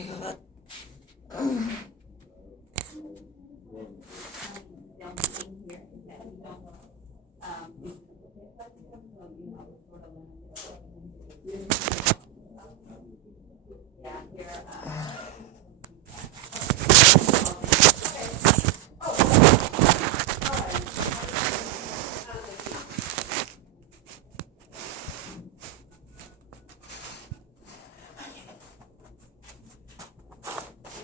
you go.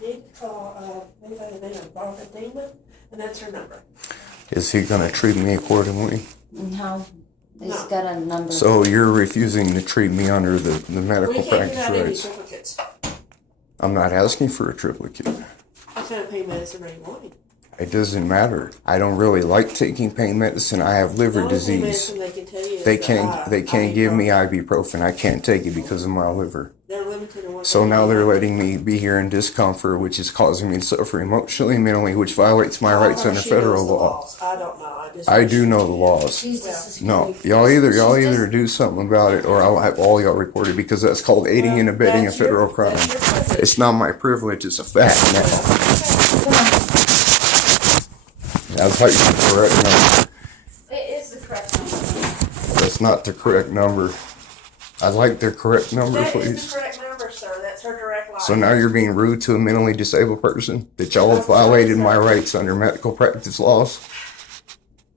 You need to call anybody they know, Barbara Demon, and that's her number. Is he going to treat me accordingly? No. He's got a number. So you're refusing to treat me under the medical practice rights? I'm not asking for a triplicate. What kind of pain medicine are you wanting? It doesn't matter. I don't really like taking pain medicine. I have liver disease. They can't give me ibuprofen. I can't take it because of my liver. They're limited in what. So now they're letting me be here in discomfort, which is causing me to suffer emotionally and mentally, which violates my rights under federal law. I don't know. I do know the laws. No, y'all either do something about it, or I'll have all y'all reported, because that's called aiding and abetting a federal crime. It's not my privilege; it's a fact now. That's like the correct number. It is the correct number. That's not the correct number. I'd like the correct number, That please. is the correct number, sir. That's her direct line. So now you're being rude to a mentally disabled person? That y'all have violated my rights under medical practice laws?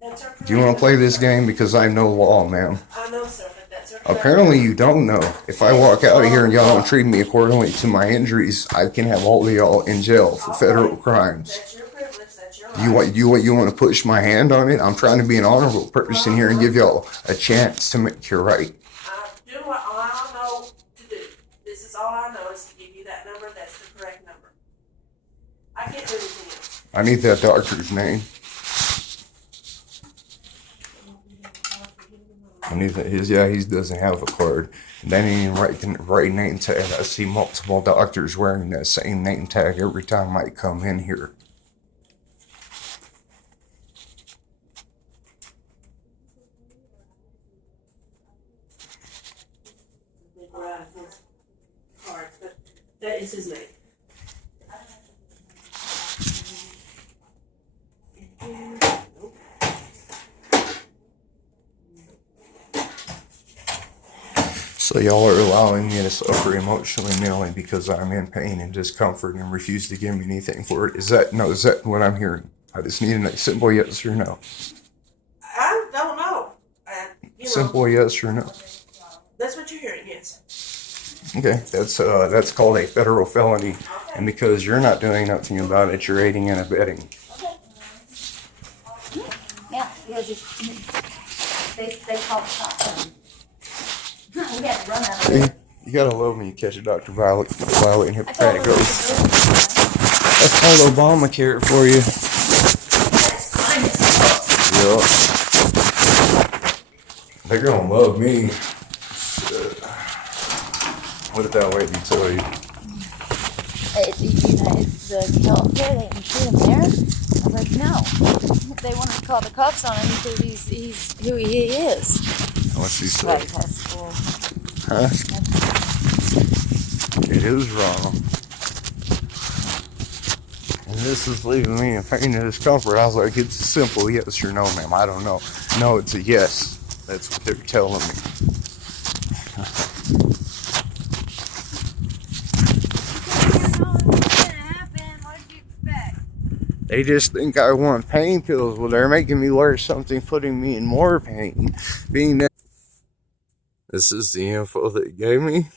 That's her correct Do you want to play number, this sir. game? Because I know law, ma'am. I know, sir, but that's her correct Apparently number. you don't know. If I walk out of here and y'all don't treat me accordingly to my injuries, I can have all of y'all in jail for federal crimes. That's your privilege. That's your right. You want to push my hand on it? I'm trying to be an honorable person here and give y'all a chance to make your right. I'm doing what all I know to do. This is all I know is to give you that number. That's the correct number. I can't do anything else. I need that doctor's name. I need that he doesn't have a card. That ain't even the right name tag. I see multiple doctors wearing that same name tag every time I come in here. Right, his cards, but that is his name. So y'all are allowing me to suffer emotionally and mentally because I'm in pain and discomfort and refuse to give me anything for it. Is that what I'm hearing? I just need a simple yes or no. I don't know. Simple yes or no. That's what you're hearing, yes. Okay, that's called a federal felony, and because you're not doing nothing about it, you're aiding and abetting. Yeah, because they called the cops on him. We had to run out of See, there. you gotta love when you catch a doctor violating Hippocratic oath. That's called Obamacare for you. Yeah. They're gonna love me. What did that lady tell you? The healthcare, they can shoot him there. I was like, no. They wanted to call the cops on him because he's who he is. What's she say? Right, that's cool. Huh? It is wrong. And this is leaving me in pain and discomfort. I was like, it's a simple yes or no, ma'am. I don't know. No, it's a yes. That's what they're telling me. They just think I want pain pills. Well, they're making me learn something, putting me in more pain. This is the info they gave me.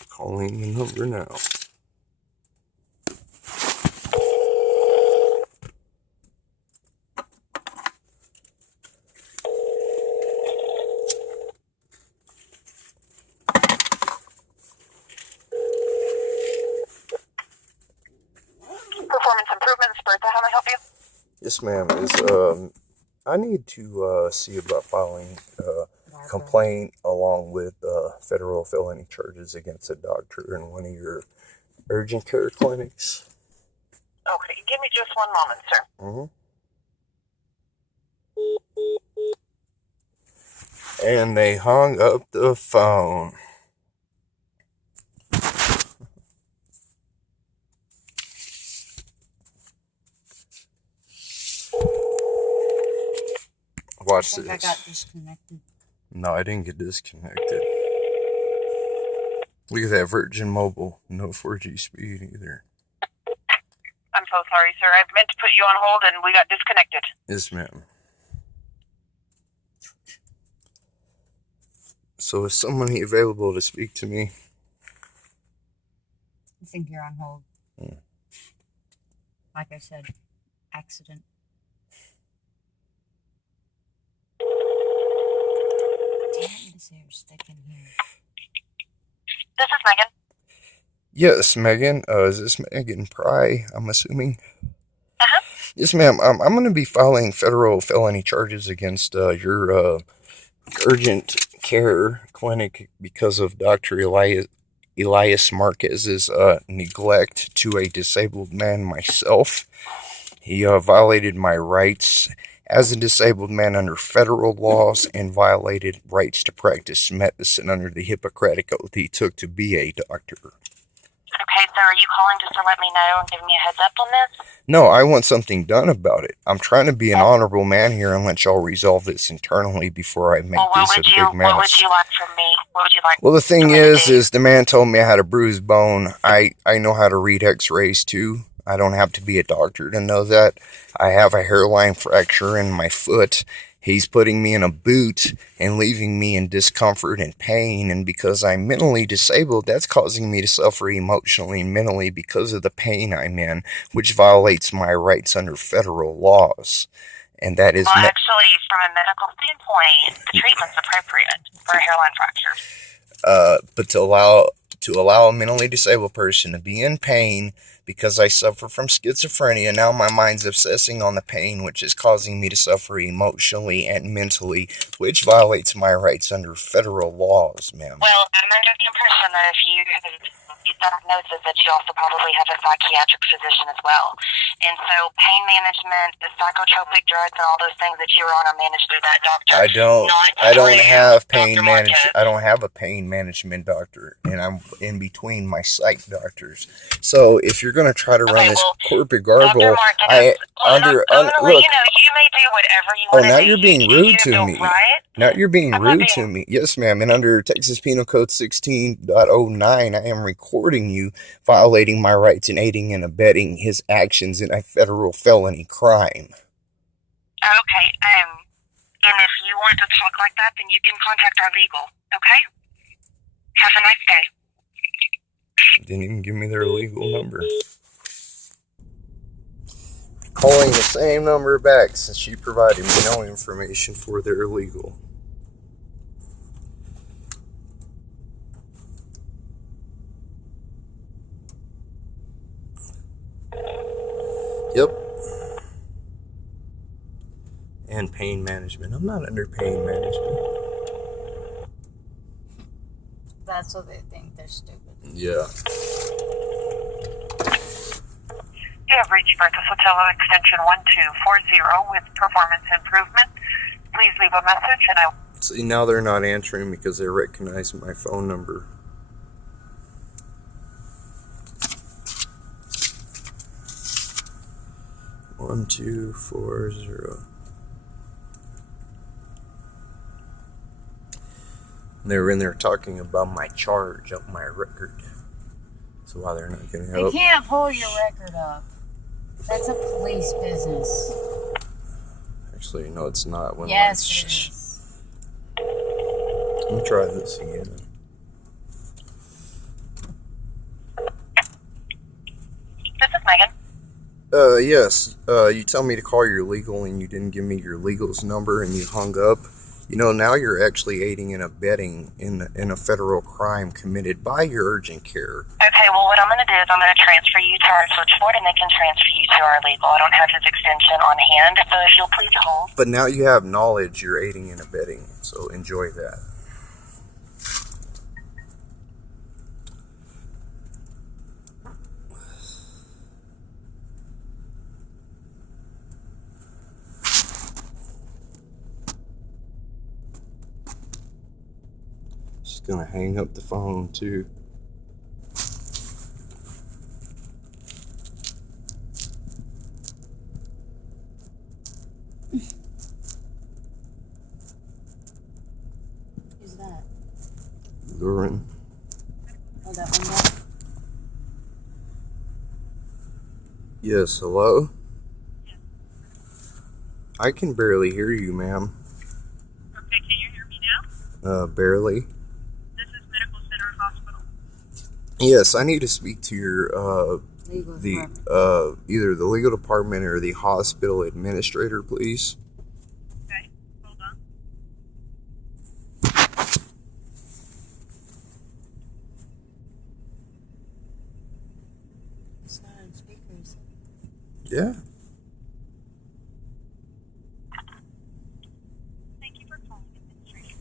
I'm calling the number now. Performance improvements, Bertha, how may I help you? Yes, ma'am. I need to see about filing a complaint along with federal felony charges against a doctor in one of your urgent care clinics. Okay, give me just one moment, sir. And they hung up the phone. Watch I think this. I got disconnected. No, I didn't get disconnected. Look at that Virgin Mobile. No 4G speed either. I'm so sorry, sir. I meant to put you on hold and we got disconnected. Yes, ma'am. So is somebody available to speak to me? I think you're on hold. Hmm. Like I said, accident. Damn, this air stick in here. This is Megan. Yes, Megan. Is this Megan Pry, I'm assuming? Uh-huh. Yes, ma'am. I'm going to be filing federal felony charges against your urgent care clinic because of Dr. Elias Marquez's neglect to a disabled man myself. He violated my rights as a disabled man under federal laws and violated rights to practice medicine under the Hippocratic oath he took to be a doctor. Okay, so are you calling just to let me know and give me a heads up on this? No, I want something done about it. I'm trying to be an honorable man here and let y'all resolve this internally before I make this a big mess. What would you like from me? What would you like? Well, the thing for me to do? is the man told me I had a bruised bone. I know how to read x-rays too. I don't have to be a doctor to know that. I have a hairline fracture in my foot. He's putting me in a boot and leaving me in discomfort and pain. And because I'm mentally disabled, that's causing me to suffer emotionally and mentally because of the pain I'm in, which violates my rights under federal laws. And that is... Well, actually, from a medical standpoint, the treatment's appropriate for a hairline fracture. But to allow a mentally disabled person to be in pain because I suffer from schizophrenia, now my mind's obsessing on the pain, which is causing me to suffer emotionally and mentally, which violates my rights under federal laws, ma'am. Well, I'm under the impression that if you have these diagnoses, that you also probably have a psychiatric physician as well. And so pain management, the psychotropic drugs, and all those things that you were on are managed through that doctor. I don't have pain management. I don't have a pain management doctor, and I'm in between my psych doctors. So if you're gonna try to run this corporate garble, look. You may do whatever you want to do. now you're being rude to me. Right? Now you're being rude to me. Yes, ma'am. And under Texas Penal Code 16.09, I am recording you violating my rights and aiding and abetting his actions in a federal felony crime. Okay. And if you want to talk like that, then you can contact our legal. Okay? Have a nice day. Didn't even give me their legal number. Calling the same number back since she provided me no information for their legal. Yep. And pain management. I'm not under pain management. That's what they think. They're stupid. Yeah. You have reached Bertha's Hotel extension 1240 with performance improvement. Please leave a message and I... See, now they're not answering because they recognize my phone number. One, 2, 4, 0. They were in there talking about my charge up my record. So why they're not going to help? They can't pull your record up. That's a police business. Actually, no, it's not. Yes, it is. Let me try this again. This is Megan. Yes. You tell me to call your legal and you didn't give me your legal's number and you hung up. You know, now you're actually aiding and abetting in a federal crime committed by your urgent care. Okay, well, what I'm going to do is I'm going to transfer you to our switchboard and they can transfer you to our legal. I don't have his extension on hand, so if you'll please hold. But now you have knowledge you're aiding and abetting, so enjoy that. She's gonna hang up the phone too. Yes, hello? I can barely hear you, ma'am. Okay, can you hear me now? Barely. This is Medical Center Hospital. Yes, I need to speak to your, Legal the, department. either the legal department or the hospital administrator, please. Okay, hold on. It's not on speakers. Yeah. Thank you for calling administration.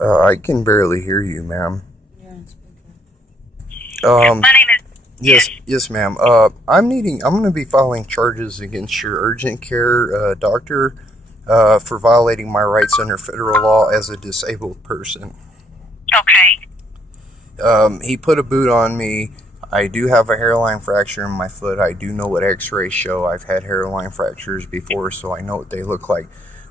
I can barely hear you, ma'am. You're on speaker. My name is. Yes, ma'am. I'm going to be filing charges against your urgent care, doctor, for violating my rights under federal law as a disabled person. Okay. He put a boot on me. I do have a hairline fracture in my foot. I do know what x-rays show. I've had hairline fractures before, so I know what they look like.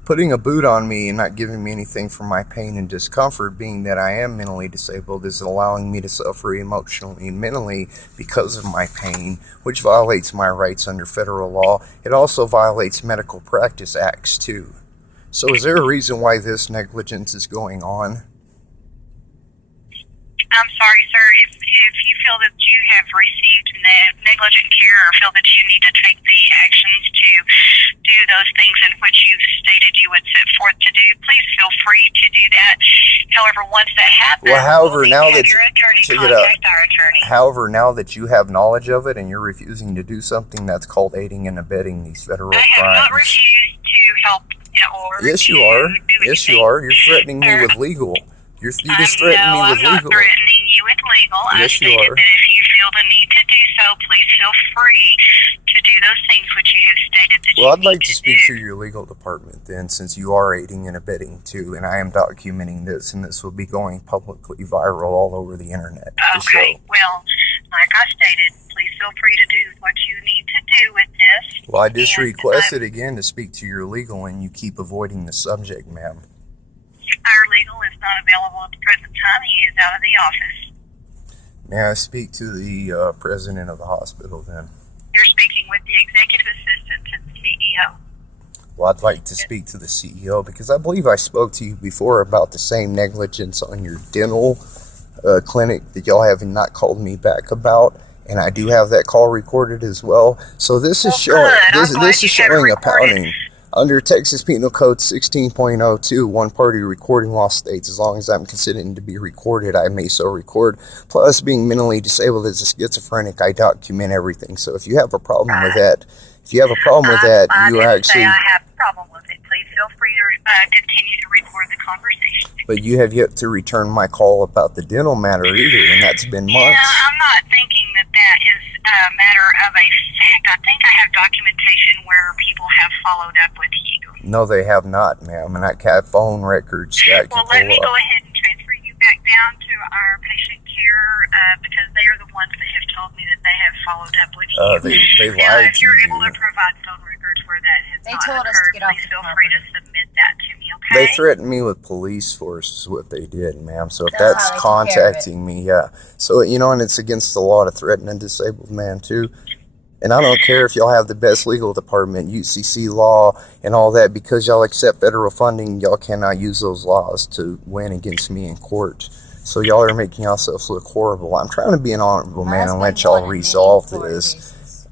Putting a boot on me and not giving me anything for my pain and discomfort, being that I am mentally disabled, is allowing me to suffer emotionally and mentally because of my pain, which violates my rights under federal law. It also violates medical practice acts, too. So is there a reason why this negligence is going on? I'm sorry, sir. If you feel that you have received negligent care or feel that you need to take the actions to do those things in which you've stated you would set forth to do, please feel free to do that. However, once that happens, Well, however, we'll now have that your attorney check it out. contact our attorney. However, now that you have knowledge of it and you're refusing to do something, that's called aiding and abetting these federal I have not crimes. refused to help or Yes, you to are. do Yes, you anything. are. You're threatening me Sir, with legal. You just threatened me with I'm not legal. threatening you with legal. I Yes, you stated are. that if you feel the need to do so, please feel free to do those things which you have stated that Well, you I'd like need to to speak do. to your legal department then, since you are aiding and abetting too, and I am documenting this, and this will be going publicly viral all over the internet. Okay, well, like I stated, please feel free to do what you need to do with this. Well, I just And, requested again to speak to your legal, and you keep avoiding the subject, ma'am. Our legal is not available at the present time. He is out of the office. May I speak to the president of the hospital then? You're speaking with the executive assistant to the CEO. Well, I'd like to speak to the CEO because I believe I spoke to you before about the same negligence on your dental clinic that y'all have not called me back about, and I do have that call recorded as well. So this is Well, showing good. I'm this glad is you have it showing a recorded. pouting. Under Texas Penal Code 16.02, one-party recording law states, as long as I'm considered to be recorded, I may so record. Plus, being mentally disabled as a schizophrenic, I document everything. So if you have a problem with that, I didn't actually... say I have a problem with it. Please feel free to continue to record the conversation. But you have yet to return my call about the dental matter either, and that's been months. Yeah, I'm not thinking that is a matter of a fact. I think I have documentation where people have followed up with you. No, they have not, ma'am, and I have phone records that I can Well, let me pull go up. ahead and transfer you back down to our patient care because they are the ones that have told me that they have followed up with you. They Now, lied if to you're able you. to provide phone records where that has They not told us to occurred, get off please the feel free to submit that to me, okay? They threatened me with police force is what they did, ma'am. So if That's that's how they took care of it. contacting me, yeah. So, and it's against the law to threaten a disabled man, too. And I don't care if y'all have the best legal department, UCC law, and all that. Because y'all accept federal funding, y'all cannot use those laws to win against me in court. So y'all are making yourselves look horrible. I'm trying to be an honorable man and let y'all resolve this.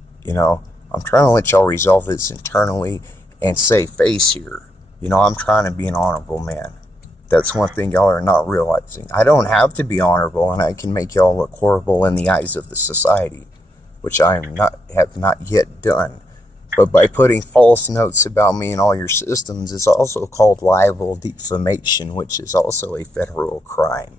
I'm trying to let y'all resolve this internally and save face here. I'm trying to be an honorable man. That's one thing y'all are not realizing. I don't have to be honorable, and I can make y'all look horrible in the eyes of the society, which I have not yet done. But by putting false notes about me in all your systems, it's also called libel defamation, which is also a federal crime.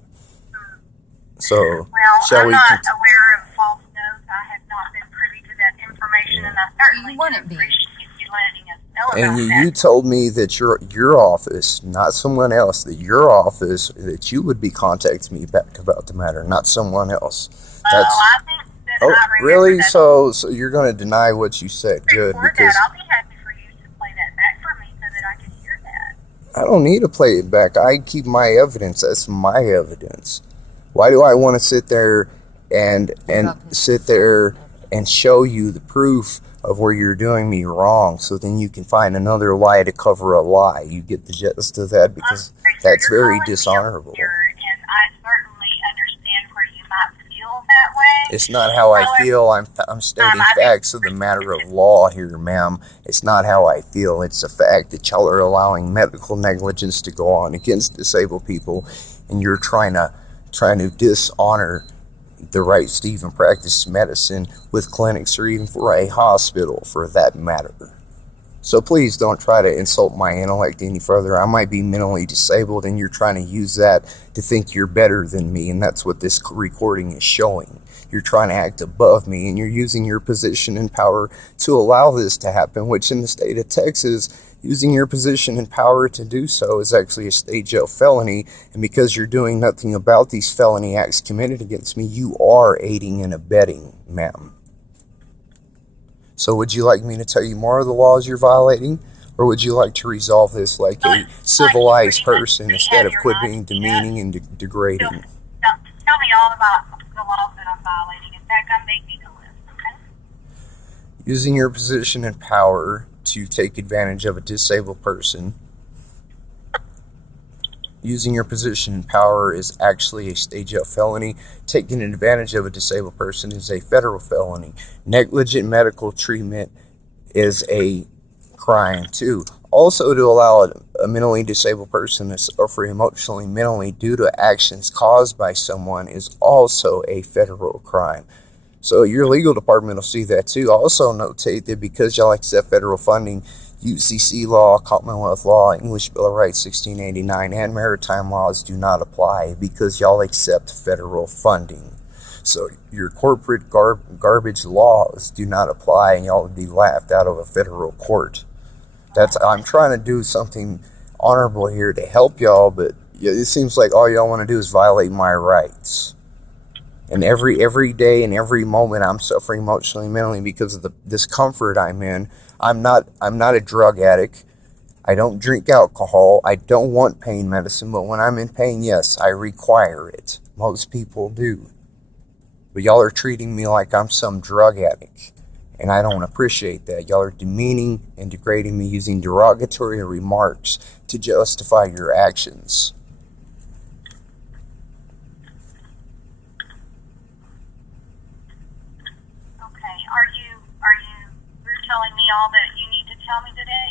So, Well, shall I'm we not cont- aware of false notes. I have not been privy to that information, and I certainly You wouldn't be. appreciate you letting us know And about you that. told me that your office, not someone else, that your office, that you would be contacting me back about the matter, not someone else. I think that Oh, I remember really? that. So you're going to deny what you said? Good, Before because that, I'll be happy for you to play that back for me so that I can hear that. I don't need to play it back. I keep my evidence. That's my evidence. Why do I want to sit there and sit there and show you the proof of where you're doing me wrong, so then you can find another lie to cover a lie. You get the gist of that? Because that's very dishonorable. And I certainly understand where you might feel that way. It's not how I feel. I'm stating facts of the matter of law here, ma'am. It's not how I feel. It's a fact that y'all are allowing medical negligence to go on against disabled people, and you're trying to dishonor the rights to even practice medicine with clinics or even for a hospital, for that matter. So please don't try to insult my intellect any further. I might be mentally disabled, and you're trying to use that to think you're better than me, and that's what this recording is showing. You're trying to act above me, and you're using your position and power to allow this to happen, which in the state of Texas, using your position and power to do so is actually a state jail felony. And because you're doing nothing about these felony acts committed against me, you are aiding and abetting, ma'am. So would you like me to tell you more of the laws you're violating? Or would you like to resolve this like a civilized person instead of quit being demeaning and degrading? Tell me all about the laws that I'm violating. In fact, I'm making a list, okay? Using your position and power to take advantage of a disabled person. Using your position and power is actually a state jail felony. Taking advantage of a disabled person is a federal felony. Negligent medical treatment is a crime too. Also, to allow a mentally disabled person to suffer emotionally, mentally due to actions caused by someone is also a federal crime. So your legal department will see that too. Also notate that because y'all accept federal funding, UCC law, Commonwealth law, English Bill of Rights 1689, and maritime laws do not apply because y'all accept federal funding. So your corporate garbage laws do not apply, and y'all would be laughed out of a federal court. I'm trying to do something honorable here to help y'all, but it seems like all y'all want to do is violate my rights. And every day and every moment I'm suffering emotionally, mentally because of the discomfort I'm in. I'm not a drug addict. I don't drink alcohol. I don't want pain medicine, but when I'm in pain, yes, I require it. Most people do. But y'all are treating me like I'm some drug addict, and I don't appreciate that. Y'all are demeaning and degrading me using derogatory remarks to justify your actions. Telling me all that you need to tell me today?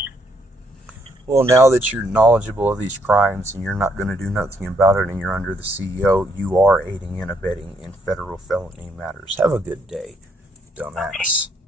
Well, now that you're knowledgeable of these crimes and you're not going to do nothing about it and you're under the CEO, you are aiding and abetting in federal felony matters. Have a good day, dumbass. Okay.